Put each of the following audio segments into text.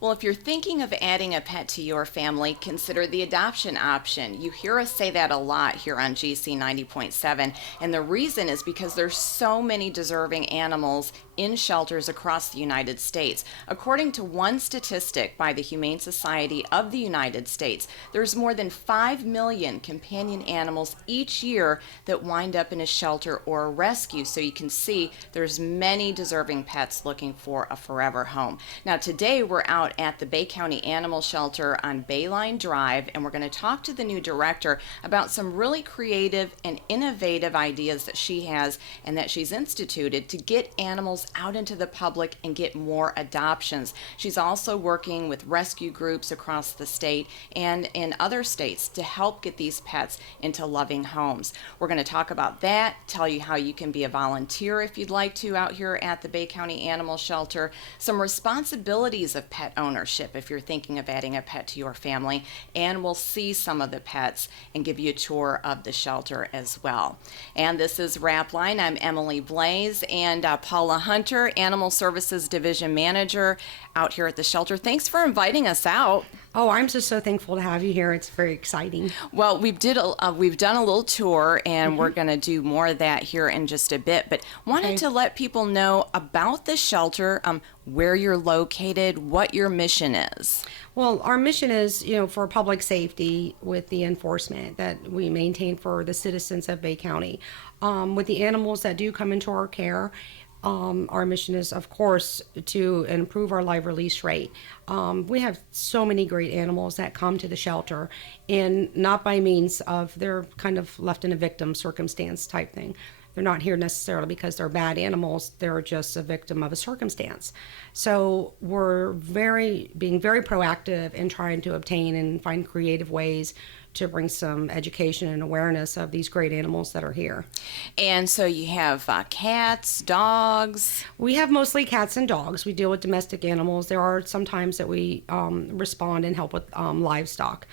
Well, if you're thinking of adding a pet to your family, consider the adoption option. You hear us say that a lot here on GC 90.7, and the reason is because there's so many deserving animals in shelters across the United States. According to one statistic by the Humane Society of the United States, there's more than 5 million companion animals each year that wind up in a shelter or a rescue. So you can see there's many deserving pets looking for a forever home. Now today we're out at the Bay County Animal Shelter on Bayline Drive, and we're going to talk to the new director about some really creative and innovative ideas that she has and that she's instituted to get animals out into the public and get more adoptions. She's also working with rescue groups across the state and in other states to help get these pets into loving homes. We're going to talk about that, tell you how you can be a volunteer if you'd like to out here at the Bay County Animal Shelter, some responsibilities of pet ownership if you're thinking of adding a pet to your family, and we'll see some of the pets and give you a tour of the shelter as well. And this is RAPLINE. I'm Emily Balazs, and Paula Hunter, Animal Services Division Manager out here at the shelter. Thanks for inviting us out. Oh, I'm just so thankful to have you here. It's very exciting. Well, we've done a little tour, and we're going to do more of that here in just a bit. But wanted to let people know about the shelter, where you're located, what your mission is. Well, our mission is, for public safety with the enforcement that we maintain for the citizens of Bay County. With the animals that do come into our care, our mission is, of course, to improve our live release rate. We have so many great animals that come to the shelter, and not by means of they're kind of left in a victim circumstance type thing. They're not here necessarily because they're bad animals. They're just a victim of a circumstance. So we're being very proactive in trying to obtain and find creative ways to bring some education and awareness of these great animals that are here. And so you have cats, dogs? We have mostly cats and dogs. We deal with domestic animals. There are some times that we respond and help with livestock.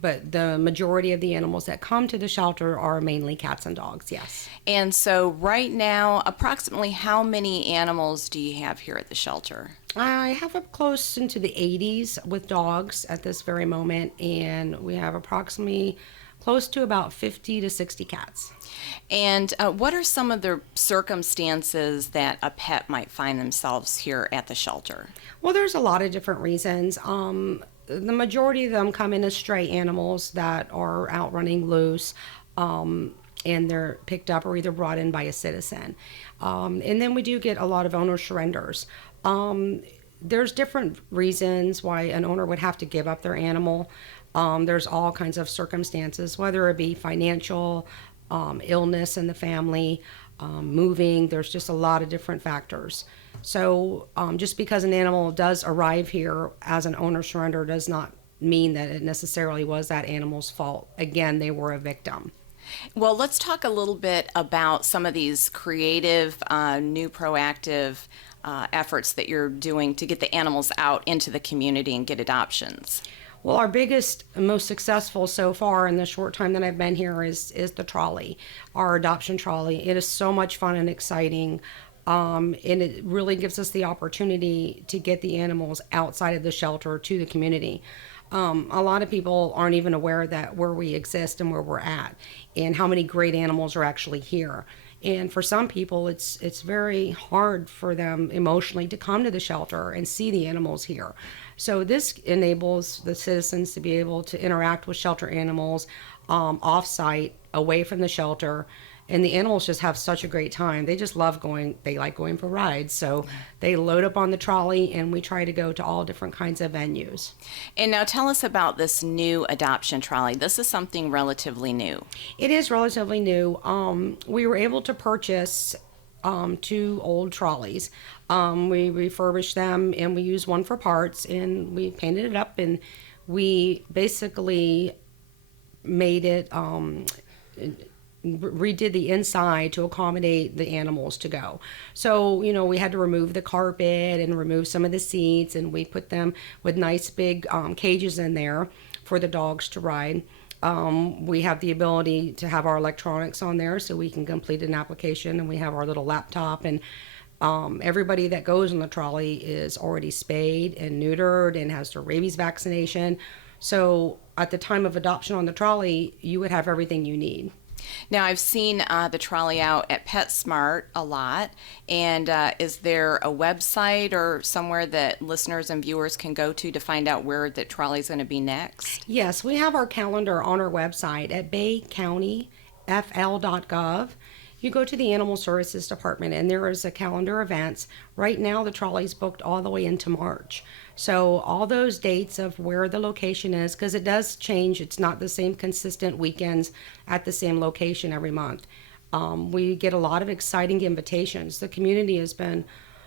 But the majority of the animals that come to the shelter are mainly cats and dogs, yes. And so right now, approximately how many animals do you have here at the shelter? I have up close into the 80s with dogs at this very moment, and we have approximately close to about 50 to 60 cats. And what are some of the circumstances that a pet might find themselves here at the shelter? Well, there's a lot of different reasons. The majority of them come in as stray animals that are out running loose, and they're picked up or either brought in by a citizen. And then we do get a lot of owner surrenders. There's different reasons why an owner would have to give up their animal. There's all kinds of circumstances, whether it be financial, illness in the family, moving. There's just a lot of different factors. So just because an animal does arrive here as an owner surrender does not mean that it necessarily was that animal's fault. Again, they were a victim. Well, let's talk a little bit about some of these creative, new proactive efforts that you're doing to get the animals out into the community and get adoptions. Well, our biggest, most successful so far in the short time that I've been here is the trolley, our adoption trolley. It is so much fun and exciting. And it really gives us the opportunity to get the animals outside of the shelter to the community. A lot of people aren't even aware that where we exist and where we're at and how many great animals are actually here. And for some people, it's very hard for them emotionally to come to the shelter and see the animals here. So this enables the citizens to be able to interact with shelter animals off-site, away from the shelter. And the animals just have such a great time. They just love going, they like going for rides. So they load up on the trolley, and we try to go to all different kinds of venues. And now tell us about this new adoption trolley. This is something relatively new. It is relatively new. We were able to purchase 2 old trolleys. We refurbished them, and we used one for parts, and we painted it up, and we basically made it redid the inside to accommodate the animals to go. So, we had to remove the carpet and remove some of the seats, and we put them with nice big cages in there for the dogs to ride. We have the ability to have our electronics on there so we can complete an application, and we have our little laptop, and Everybody that goes on the trolley is already spayed and neutered and has their rabies vaccination. So at the time of adoption on the trolley, you would have everything you need. Now, I've seen the trolley out at PetSmart a lot. And is there a website or somewhere that listeners and viewers can go to find out where the trolley is going to be next? Yes, we have our calendar on our website at baycountyfl.gov. You go to the Animal Services Department and there is a calendar of events. Right now, the trolley's booked all the way into March. So all those dates of where the location is, because it does change. It's not the same consistent weekends at the same location every month. We get a lot of exciting invitations. The community has been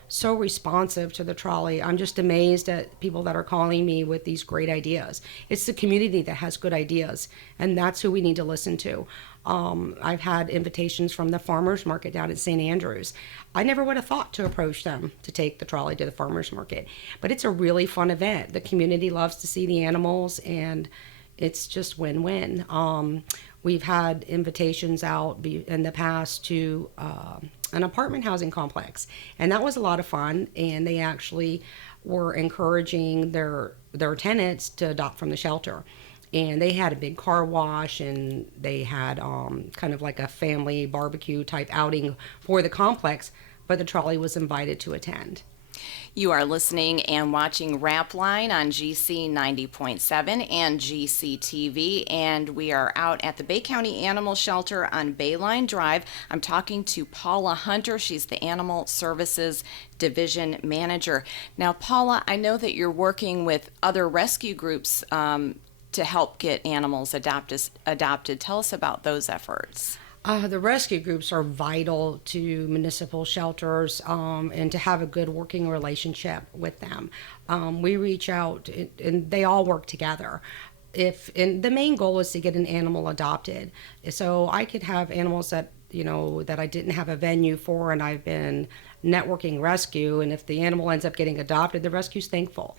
so responsive to the trolley. I'm just amazed at people that are calling me with these great ideas. It's the community that has good ideas, and that's who we need to listen to. I've had invitations from the farmers market down at St. Andrews. I never would have thought to approach them to take the trolley to the farmers market, but it's a really fun event. The community loves to see the animals, and it's just win-win. We've had invitations out in the past to an apartment housing complex, and that was a lot of fun. And they actually were encouraging their tenants to adopt from the shelter. And they had a big car wash, and they had kind of like a family barbecue type outing for the complex, but the trolley was invited to attend. You are listening and watching RAPLINE on GC 90.7 and GCTV, and we are out at the Bay County Animal Shelter on Bayline Drive. I'm talking to Paula Hunter. She's the Animal Services Division Manager. Now, Paula, I know that you're working with other rescue groups to help get animals adopted. Tell us about those efforts. The rescue groups are vital to municipal shelters and to have a good working relationship with them. We reach out and they all work together. And the main goal is to get an animal adopted. So I could have animals that that I didn't have a venue for, and I've been networking rescue, and if the animal ends up getting adopted, the rescue's thankful.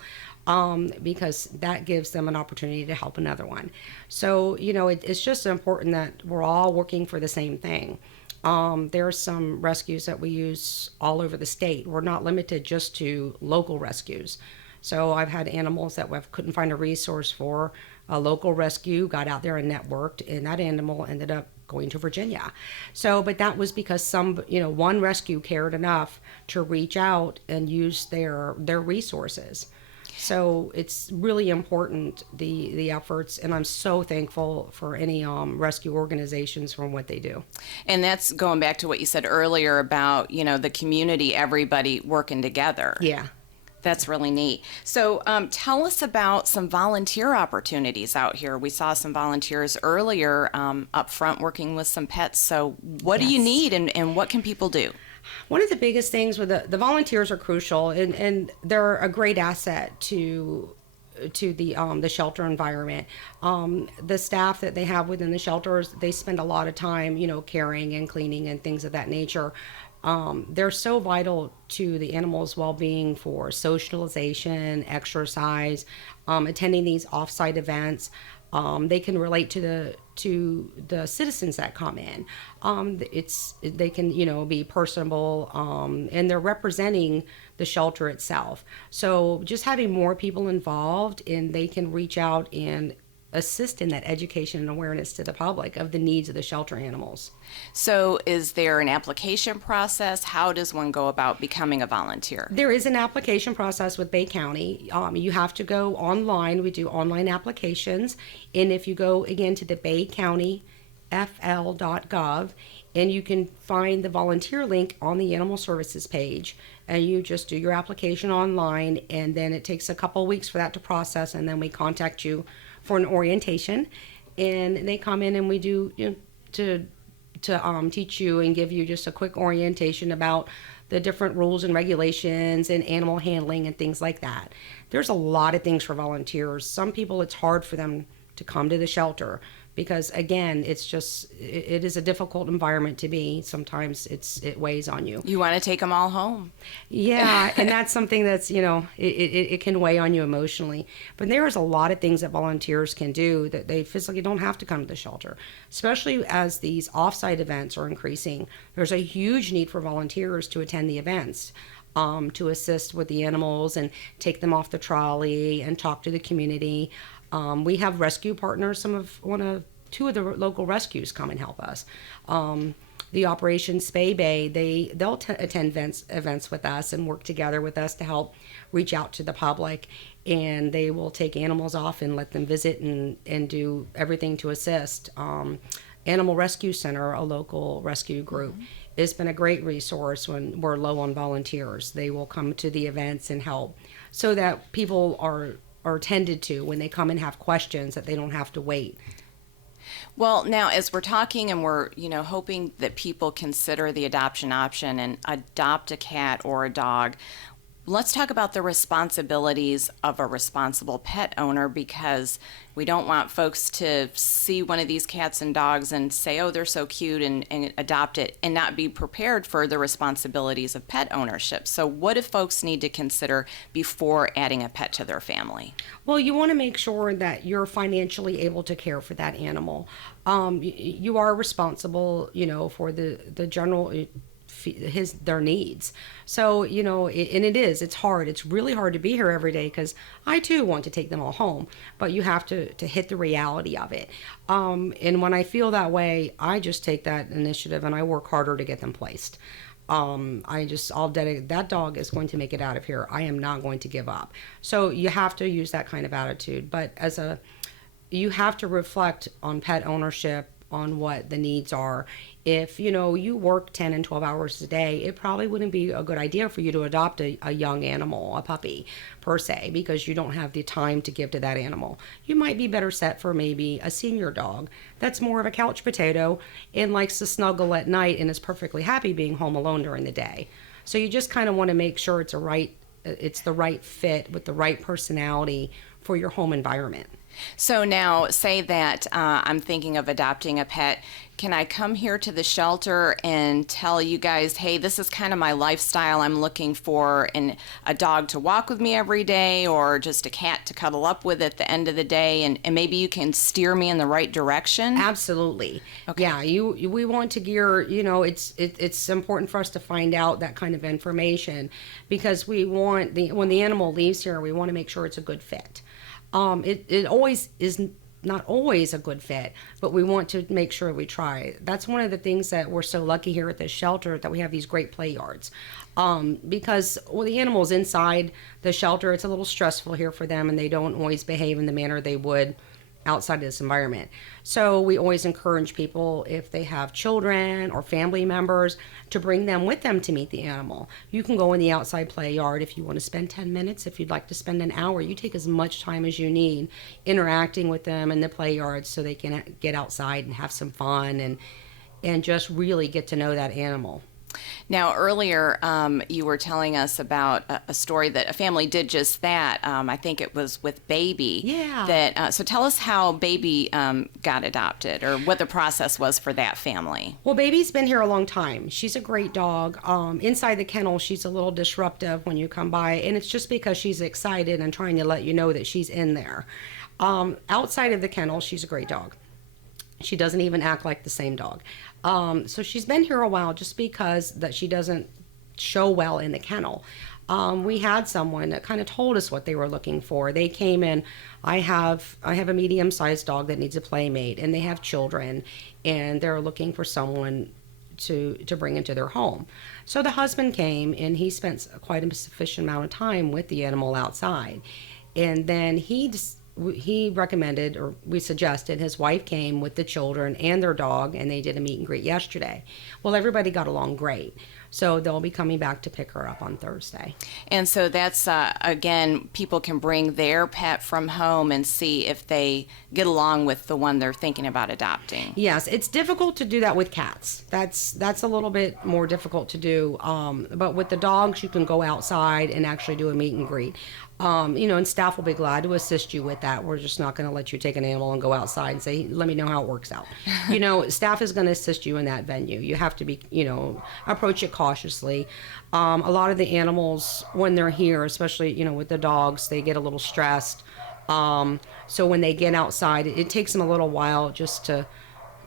Because that gives them an opportunity to help another one. So, it's just important that we're all working for the same thing. There are some rescues that we use all over the state. We're not limited just to local rescues. So I've had animals that we couldn't find a resource for. A local rescue got out there and networked, and that animal ended up going to Virginia. So, but that was because one rescue cared enough to reach out and use their resources. So it's really important, the efforts, and I'm so thankful for any rescue organizations for what they do. And that's going back to what you said earlier about, the community, everybody working together. Yeah. That's really neat. So tell us about some volunteer opportunities out here. We saw some volunteers earlier up front working with some pets. So what do you need and what can people do? One of the biggest things with the volunteers are crucial, and they're a great asset to the shelter environment. The staff that they have within the shelters, they spend a lot of time, caring and cleaning and things of that nature. They're so vital to the animals' well-being for socialization, exercise, attending these off-site events. They can relate to the citizens that come in. They can be personable, and they're representing the shelter itself. So just having more people involved, and they can reach out and assist in that education and awareness to the public of the needs of the shelter animals. So is there an application process? How does one go about becoming a volunteer? There is an application process with Bay County. You have to go online. We do online applications. And if you go again to the baycountyfl.gov, and you can find the volunteer link on the Animal Services page, and you just do your application online, and then it takes a couple of weeks for that to process, and then we contact you for an orientation, and they come in and we do to teach you and give you just a quick orientation about the different rules and regulations and animal handling and things like that. There's a lot of things for volunteers. Some people, it's hard for them to come to the shelter because again, it is a difficult environment to be. Sometimes it weighs on you. You want to take them all home. Yeah, and that's something that's, it can weigh on you emotionally. But there's a lot of things that volunteers can do that they physically don't have to come to the shelter, especially as these off-site events are increasing. There's a huge need for volunteers to attend the events, to assist with the animals and take them off the trolley and talk to the community. We have rescue partners. Two of the local rescues come and help us. The Operation Spay Bay, they'll attend events with us and work together with us to help reach out to the public, and they will take animals off and let them visit and do everything to assist. Animal Rescue Center, a local rescue group, has been a great resource when we're low on volunteers. They will come to the events and help so that people are tended to when they come and have questions, that they don't have to wait. Well, now as we're talking and we're, hoping that people consider the adoption option and adopt a cat or a dog, let's talk about the responsibilities of a responsible pet owner, because we don't want folks to see one of these cats and dogs and say, oh, they're so cute, and adopt it and not be prepared for the responsibilities of pet ownership. So what do folks need to consider before adding a pet to their family? Well, you want to make sure that you're financially able to care for that animal. You are responsible, for the general their needs. So, it's hard. It's really hard to be here every day, because I too want to take them all home, but you have to hit the reality of it. And when I feel that way, I just take that initiative and I work harder to get them placed. I'll dedicate, that dog is going to make it out of here. I am not going to give up. So you have to use that kind of attitude, but you have to reflect on pet ownership, on what the needs are. If you work 10 and 12 hours a day, it probably wouldn't be a good idea for you to adopt a young animal, a puppy per se, because you don't have the time to give to that animal. You might be better set for maybe a senior dog that's more of a couch potato and likes to snuggle at night and is perfectly happy being home alone during the day. So you just kind of want to make sure it's the right fit with the right personality for your home environment. So now, say that I'm thinking of adopting a pet. Can I come here to the shelter and tell you guys, hey, this is kind of my lifestyle. I'm looking for a dog to walk with me every day, or just a cat to cuddle up with at the end of the day, and maybe you can steer me in the right direction? Absolutely. Okay. Yeah, we want to gear, it's important for us to find out that kind of information, because we want, when the animal leaves here, we want to make sure it's a good fit. It always is not always a good fit, but we want to make sure we try. That's one of the things that we're so lucky here at this shelter, that we have these great play yards. Because the animals inside the shelter, it's a little stressful here for them, and they don't always behave in the manner they would outside of this environment. So we always encourage people, if they have children or family members, to bring them with them to meet the animal. You can go in the outside play yard if you want to spend 10 minutes. If you'd like to spend an hour, you take as much time as you need interacting with them in the play yard, so they can get outside and have some fun and just really get to know that animal. Now, earlier, you were telling us about a story that a family did just that. I think it was with Baby. Yeah. So tell us how Baby got adopted, or what the process was for that family. Well, Baby's been here a long time. She's a great dog. Inside the kennel, she's a little disruptive when you come by, and it's just because she's excited and trying to let you know that she's in there. Outside of the kennel, she's a great dog. She doesn't even act like the same dog. So she's been here a while, just because that she doesn't show well in the kennel. We had someone that kind of told us what they were looking for. They came in. I have a medium-sized dog that needs a playmate, and they have children, and they're looking for someone to bring into their home. So the husband came, and he spent quite a sufficient amount of time with the animal outside, and then he recommended, or we suggested, his wife came with the children and their dog, and they did a meet and greet yesterday. Well, everybody got along great. So they'll be coming back to pick her up on Thursday. And so that's, again, people can bring their pet from home and see if they get along with the one they're thinking about adopting. Yes, it's difficult to do that with cats. That's a little bit more difficult to do. But with the dogs, you can go outside and actually do a meet and greet. And staff will be glad to assist you with that. We're just not going to let you take an animal and go outside and say, let me know how it works out. Staff is going to assist you in that venue. You have to be, approach it cautiously. A lot of the animals, when they're here, especially, with the dogs, they get a little stressed. So when they get outside, it takes them a little while just to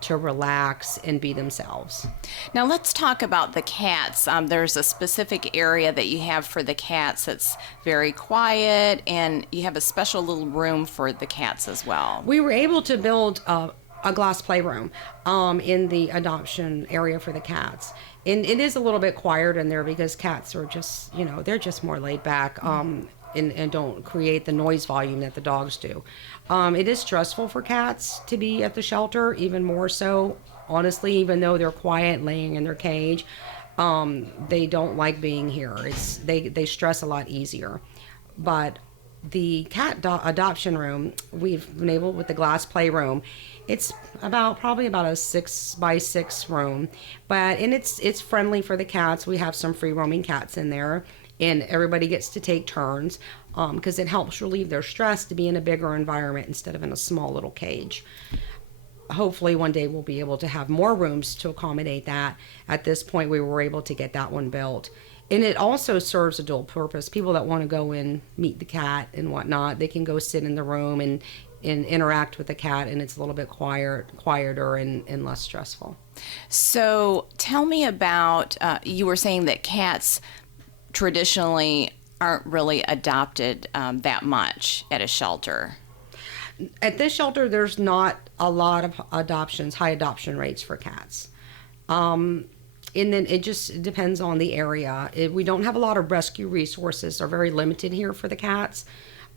relax and be themselves. Now let's talk about the cats. There's a specific area that you have for the cats that's very quiet, and you have a special little room for the cats as well. We were able to build a glass playroom in the adoption area for the cats. And it is a little bit quieter in there because cats are just, they're just more laid back. And don't create the noise volume that the dogs do. It is stressful for cats to be at the shelter, even more so, honestly, even though they're quiet laying in their cage. They don't like being here. They stress a lot easier. But the cat adoption room, we've been able, with the glass playroom, it's probably about a 6x6 room, and it's friendly for the cats. We have some free roaming cats in there, and everybody gets to take turns because it helps relieve their stress to be in a bigger environment instead of in a small little cage. Hopefully one day we'll be able to have more rooms to accommodate that. At this point, we were able to get that one built. And it also serves a dual purpose. People that want to go in, meet the cat and whatnot, they can go sit in the room and interact with the cat, and it's a little bit quieter and less stressful. So tell me about, you were saying that cats traditionally aren't really adopted that much at a shelter. At this shelter, there's not a lot of high adoption rates for cats. And then it just depends on the area. We don't have a lot of rescue resources. They're very limited here for the cats.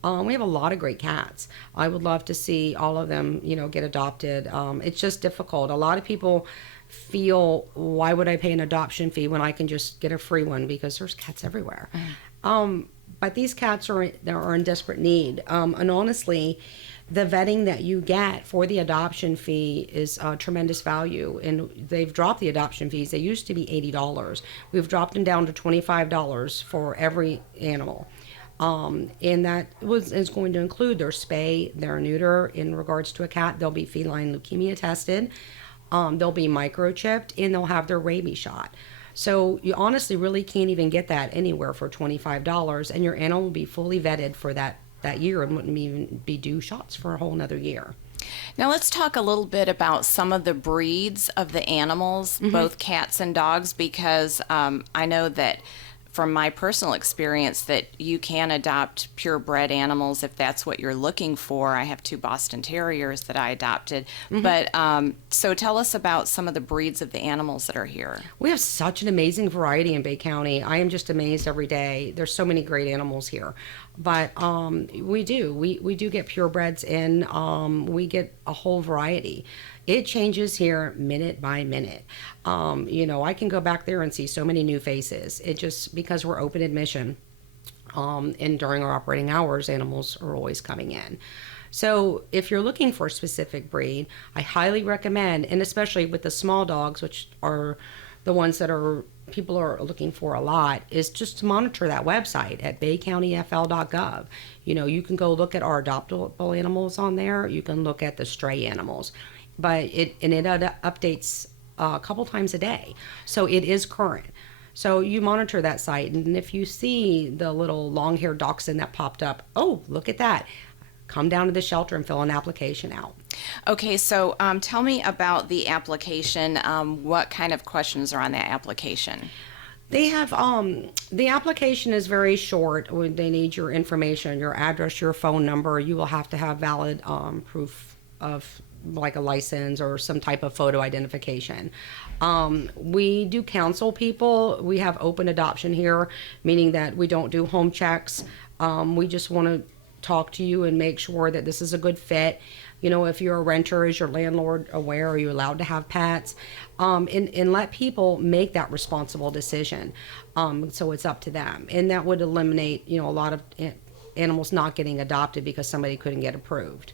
We have a lot of great cats. I would love to see all of them, get adopted. It's just difficult. A lot of people feel, why would I pay an adoption fee when I can just get a free one, because there's cats everywhere. But these cats are in desperate need. And honestly, the vetting that you get for the adoption fee is tremendous value. And they've dropped the adoption fees. They used to be $80. We've dropped them down to $25 for every animal. And that is going to include their spay, their neuter. In regards to a cat, they'll be feline leukemia tested. They'll be microchipped, and they'll have their rabies shot. So you honestly really can't even get that anywhere for $25, and your animal will be fully vetted for that year and wouldn't even be due shots for a whole another year. Now let's talk a little bit about some of the breeds of the animals, both cats and dogs, because I know that from my personal experience that you can adopt purebred animals if that's what you're looking for. I have 2 Boston Terriers that I adopted. But so tell us about some of the breeds of the animals that are here. We have such an amazing variety in Bay County. I am just amazed every day. There's so many great animals here. But we do get purebreds in. We get a whole variety. It changes here minute by minute. I can go back there and see so many new faces. It just, because we're open admission, and during our operating hours, animals are always coming in. So if you're looking for a specific breed, I highly recommend, and especially with the small dogs, which are the ones that people are looking for a lot, is just to monitor that website at baycountyfl.gov. You can go look at our adoptable animals on there. You can look at the stray animals. But it updates a couple times a day, so it is current. So you monitor that site, and if you see the little long-haired dachshund that popped up, oh, look at that, come down to the shelter and fill an application out. Okay, so tell me about the application. What kind of questions are on that application? They have, the application is very short. They need your information, your address, your phone number. You will have to have valid proof of like a license or some type of photo identification. We do counsel people. We have open adoption here, meaning that we don't do home checks. We just want to talk to you and make sure that this is a good fit. If you're a renter, is your landlord aware? Are you allowed to have pets? And let people make that responsible decision. So it's up to them. And that would eliminate, a lot of animals not getting adopted because somebody couldn't get approved.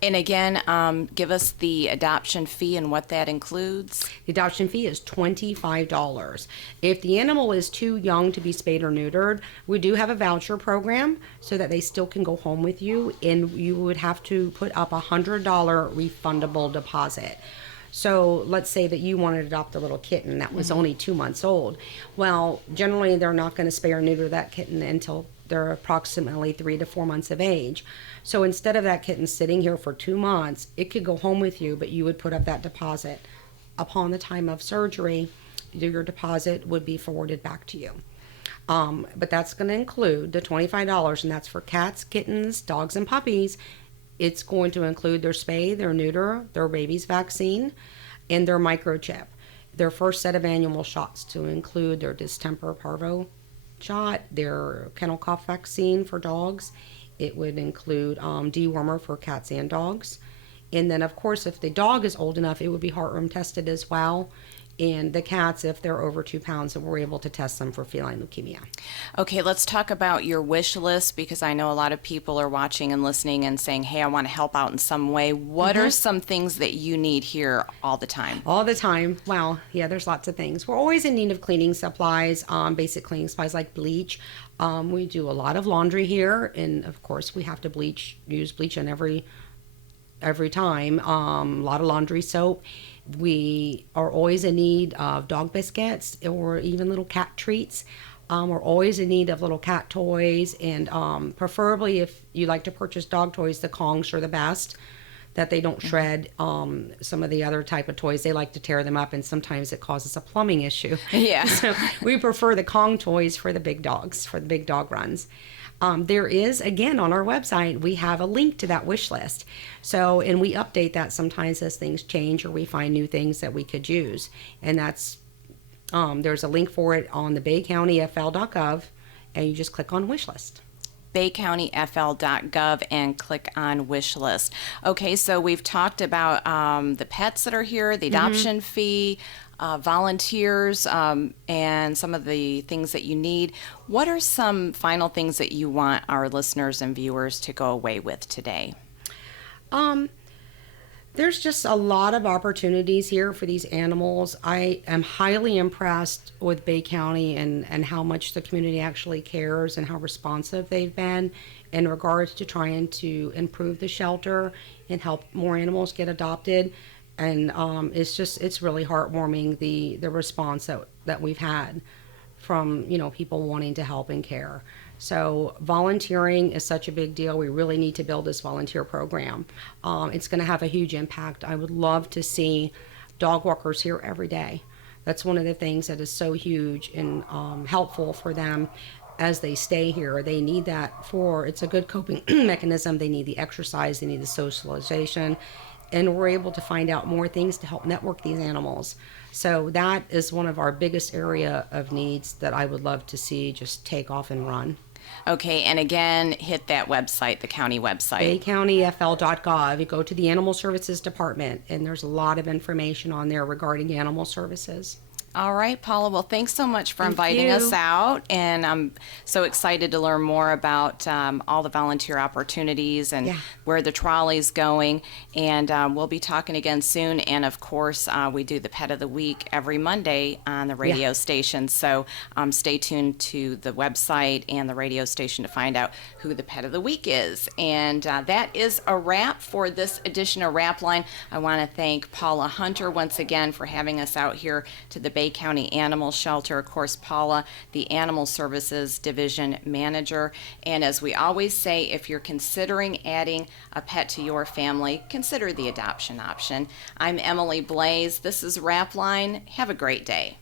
And again, give us the adoption fee and what that includes. The adoption fee is $25. If the animal is too young to be spayed or neutered, we do have a voucher program so that they still can go home with you, and you would have to put up a $100 refundable deposit. So let's say that you wanted to adopt a little kitten that was only 2 months old. Well, generally they're not going to spay or neuter that kitten until they're approximately 3 to 4 months of age. So instead of that kitten sitting here for 2 months, it could go home with you, but you would put up that deposit. Upon the time of surgery, your deposit would be forwarded back to you. But that's going to include the $25, and that's for cats, kittens, dogs, and puppies. It's going to include their spay, their neuter, their rabies vaccine, and their microchip. Their first set of annual shots to include their distemper parvo shot, their kennel cough vaccine for dogs. It would include dewormer for cats and dogs. And then, of course, if the dog is old enough, it would be heartworm tested as well. And the cats, if they're over 2 pounds, and we're able to test them for feline leukemia. Okay, let's talk about your wish list, because I know a lot of people are watching and listening and saying, hey, I want to help out in some way. What are some things that you need here all the time? All the time. Well, yeah, there's lots of things. We're always in need of cleaning supplies, basic cleaning supplies like bleach. We do a lot of laundry here, and of course we have to use bleach in every time. A lot of laundry soap. We are always in need of dog biscuits or even little cat treats. We're always in need of little cat toys, and preferably if you like to purchase dog toys, the Kongs are the best, that they don't shred. Some of the other type of toys, they like to tear them up, and sometimes it causes a plumbing issue. Yeah. So we prefer the Kong toys for the big dogs, for the big dog runs. There is, again, on our website, we have a link to that wish list. So, and we update that sometimes as things change or we find new things that we could use. And that's, there's a link for it on the baycountyfl.gov, and you just click on wish list. baycountyfl.gov and click on wish list. Okay, so we've talked about the pets that are here, the adoption fee, volunteers, and some of the things that you need. What are some final things that you want our listeners and viewers to go away with today? There's just a lot of opportunities here for these animals. I am highly impressed with Bay County and how much the community actually cares and how responsive they've been in regards to trying to improve the shelter and help more animals get adopted. And it's really heartwarming, the response that we've had from, people wanting to help and care. So volunteering is such a big deal. We really need to build this volunteer program. It's going to have a huge impact. I would love to see dog walkers here every day. That's one of the things that is so huge and helpful for them as they stay here. They need that it's a good coping mechanism. They need the exercise, they need the socialization. And we're able to find out more things to help network these animals. So that is one of our biggest area of needs that I would love to see just take off and run. Okay, and again, hit that website, the county website. baycountyfl.gov. You go to the Animal Services Department, and there's a lot of information on there regarding animal services. All right, Paula. Well, thanks so much for Thank inviting you. us out. And I'm so excited to learn more about all the volunteer opportunities and where the trolley's going. And we'll be talking again soon. And of course, we do the Pet of the Week every Monday on the radio station. So stay tuned to the website and the radio station to find out who the Pet of the Week is. And that is a wrap for this edition of RAPLINE. I want to thank Paula Hunter once again for having us out here to the Bay County Animal Shelter. Of course, Paula, the Animal Services Division Manager. And as we always say, if you're considering adding a pet to your family, consider the adoption option. I'm Emily Balazs. This is RAPLINE. Have a great day.